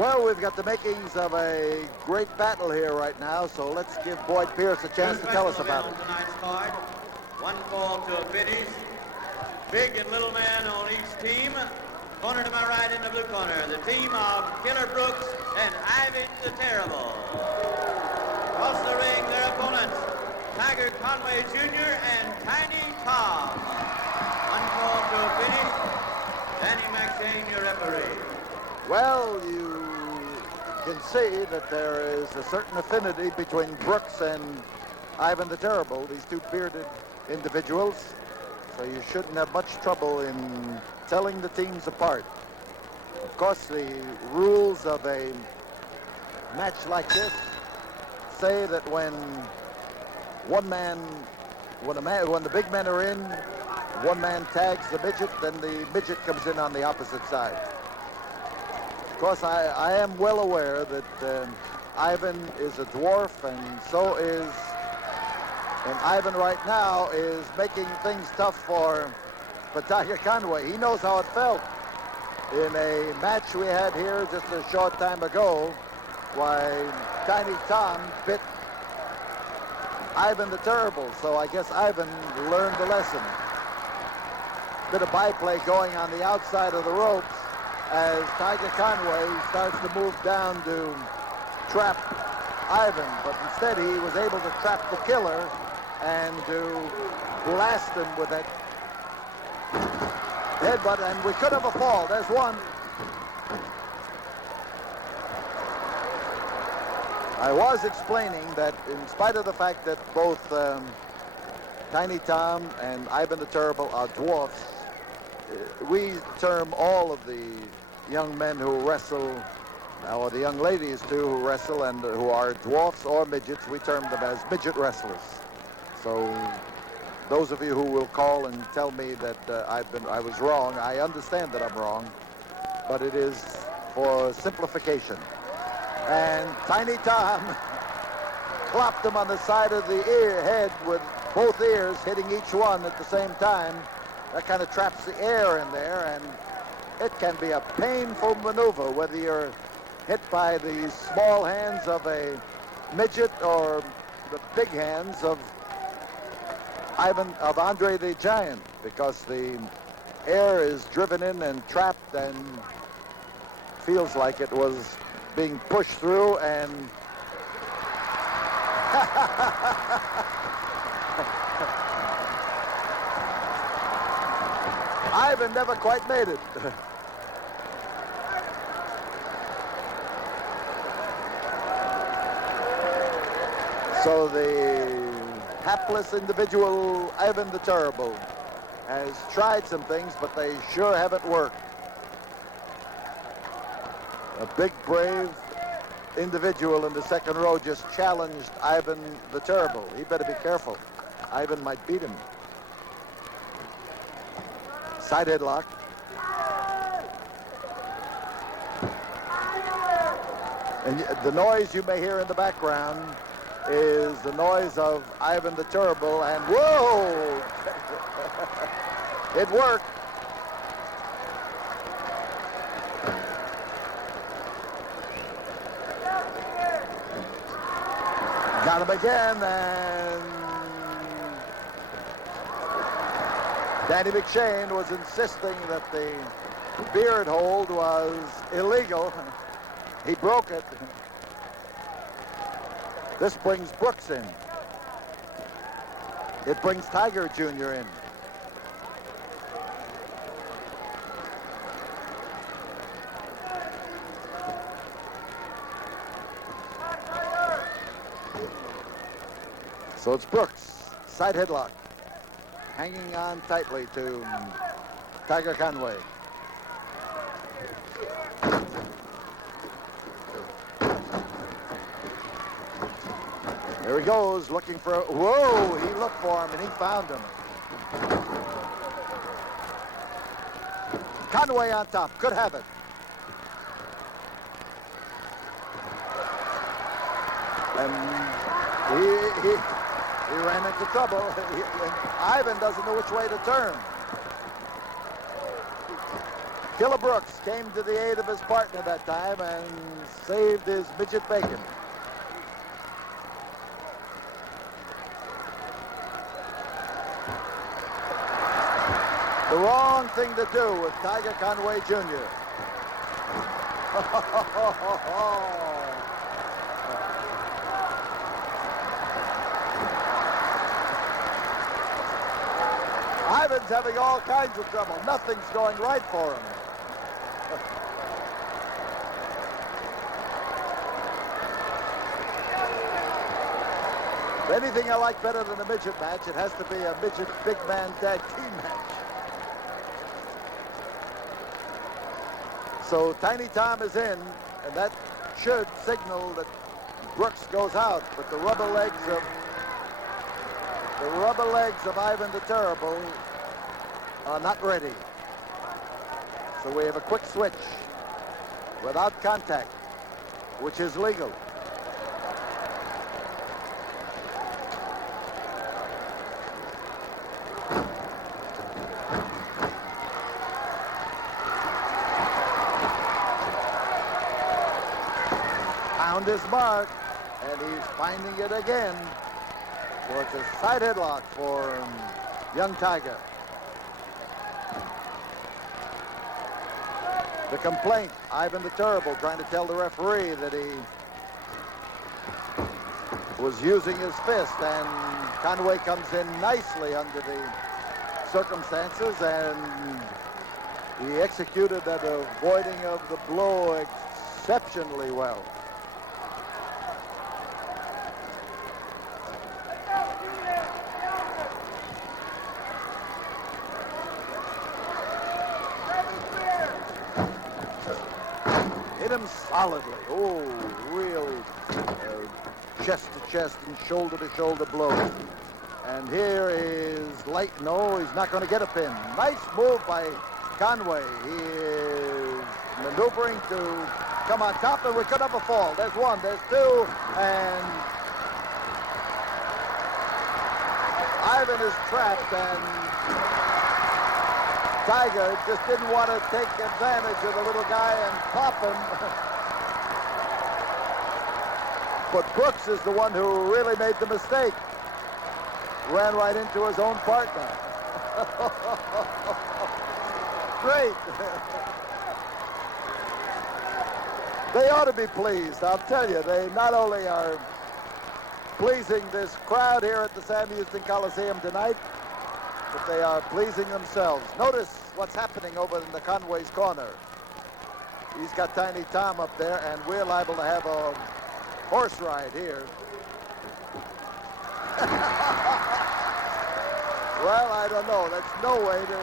Well, we've got the makings of a great battle here right now, so let's give Boyd Pierce a chance to tell us about it. Tonight's card. One fall to a finish. Big and little man on each team. Corner to my right in the blue corner, the team of Killer Brooks and Ivan the Terrible. Across the ring, their opponents, Tiger Conway Jr. and Tiny Tom. One fall to a finish. Danny McShane, your referee. Well, you can see that there is a certain affinity between Brooks and Ivan the Terrible, these two bearded individuals. So you shouldn't have much trouble in telling the teams apart. Of course, the rules of a match like this say that when the big men are in, one man tags the midget, then the midget comes in on the opposite side. Of course, I am well aware that Ivan is a dwarf, and so is, and Ivan right now is making things tough for Tiger Conway. He knows how it felt in a match we had here just a short time ago, why Tiny Tom bit Ivan the Terrible. So I guess Ivan learned the lesson. Bit of byplay going on the outside of the ropes as Tiger Conway starts to move down to trap Ivan, but instead he was able to trap the killer and to blast him with that headbutt, and we could have a fall. There's one. I was explaining that in spite of the fact that both Tiny Tom and Ivan the Terrible are dwarfs, we term all of the young men who wrestle, or the young ladies too who wrestle and who are dwarfs or midgets, we term them as midget wrestlers. So those of you who will call and tell me that I was wrong, I understand that I'm wrong, but it is for simplification. And Tiny Tom clopped him on the side of the head with both ears, hitting each one at the same time. That kind of traps the air in there, and it can be a painful maneuver, whether you're hit by the small hands of a midget or the big hands of Andre the Giant, because the air is driven in and trapped and feels like it was being pushed through, and Ivan never quite made it. So the hapless individual, Ivan the Terrible, has tried some things, but they sure haven't worked. A big, brave individual in the second row just challenged Ivan the Terrible. He better be careful. Ivan might beat him. Side headlock. And the noise you may hear in the background is the noise of Ivan the Terrible, and whoa! It worked. Got him again, and Danny McShane was insisting that the beard hold was illegal. He broke it. This brings Brooks in. It brings Tiger Jr. in. So it's Brooks, side headlock, hanging on tightly to Tiger Conway. There he goes, looking for, whoa, he looked for him and he found him. Conway on top, could have it. And he ran into trouble. Ivan doesn't know which way to turn. Killer Brooks came to the aid of his partner that time and saved his midget bacon. The wrong thing to do with Tiger Conway Jr. Ivan's having all kinds of trouble. Nothing's going right for him. If anything I like better than a midget match, it has to be a midget big man tag team match. So Tiny Tom is in, and that should signal that Brooks goes out, but the rubber legs of Ivan the Terrible are not ready. So we have a quick switch without contact, which is legal. Found his mark, and he's finding it again. So it's a side headlock for young Tiger. The complaint, Ivan the Terrible trying to tell the referee that he was using his fist, and Conway comes in nicely under the circumstances, and he executed that avoiding of the blow exceptionally well. Hit him solidly. Oh, real chest to chest and shoulder to shoulder blows. And here is Light. No, he's not going to get a pin. Nice move by Conway. He is maneuvering to come on top, and we could have a fall. There's one, there's two, and Ivan is trapped, and Tiger just didn't want to take advantage of the little guy and pop him. But Brooks is the one who really made the mistake. Ran right into his own partner. Great. They ought to be pleased, I'll tell you. They not only are pleasing this crowd here at the Sam Houston Coliseum tonight, but they are pleasing themselves. Notice what's happening over in the Conway's corner. He's got Tiny Tom up there, and we're liable to have a horse ride here. Well, I don't know. That's no way to...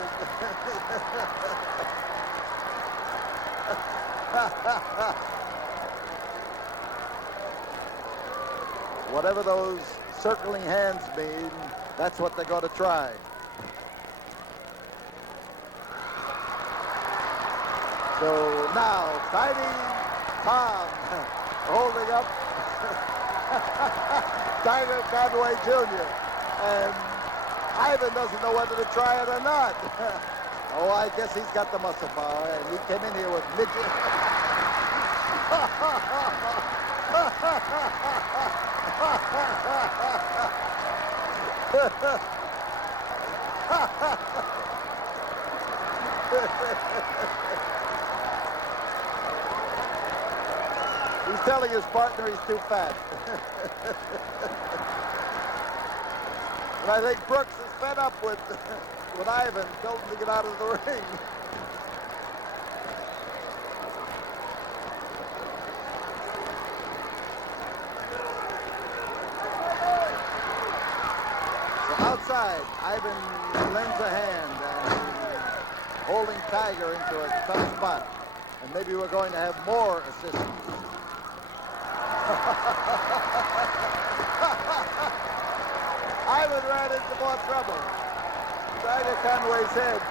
Whatever those circling hands mean, that's what they're going to try. So now, Tiny Tom holding up Tiger Conway Jr. And Ivan doesn't know whether to try it or not. Oh, I guess he's got the muscle power, and he came in here with midget. He's telling his partner he's too fat. And I think Brooks is fed up with Ivan, told him to get out of the ring. So outside, Ivan lends a hand and holding Tiger into a tough spot. And maybe we're going to have more assistance. Ivan ran into more trouble. Tiger Conway's head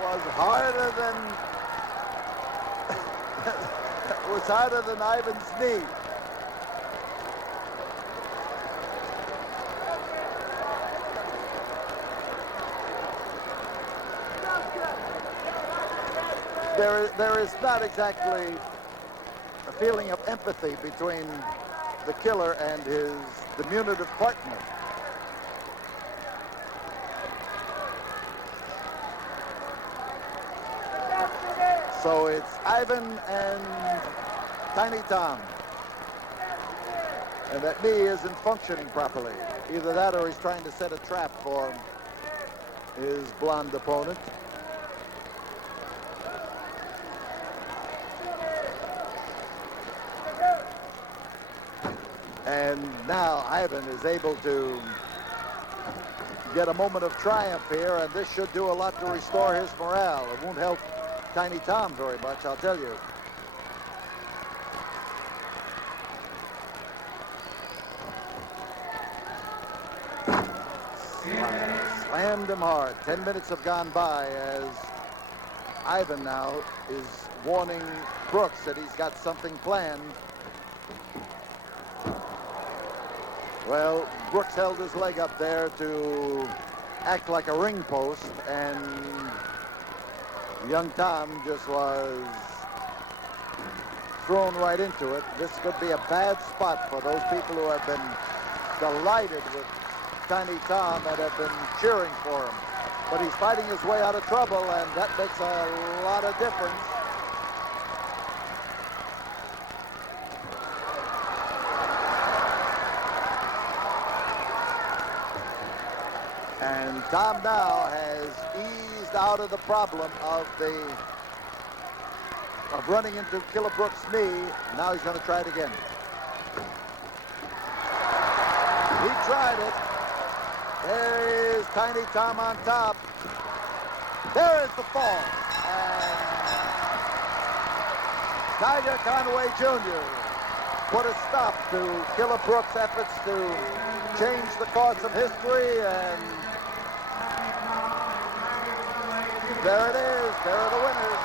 was harder than Ivan's knee. there is not exactly a feeling of empathy between the killer and his diminutive partner. So it's Ivan and Tiny Tom. And that knee isn't functioning properly. Either that or he's trying to set a trap for his blonde opponent. And now Ivan is able to get a moment of triumph here, and this should do a lot to restore his morale. It won't help Tiny Tom very much, I'll tell you. Slammed him hard. 10 minutes have gone by as Ivan now is warning Brooks that he's got something planned. Well, Brooks held his leg up there to act like a ring post, and young Tom just was thrown right into it. This could be a bad spot for those people who have been delighted with Tiny Tom and have been cheering for him. But he's fighting his way out of trouble, and that makes a lot of difference. And Tom now has eased out of the problem of running into Killer Brooks' knee. Now he's going to try it again. He tried it. There is Tiny Tom on top. There is the fall. And Tiger Conway Jr. put a stop to Killer Brooks' efforts to change the course of history, and there it is. There are the winners.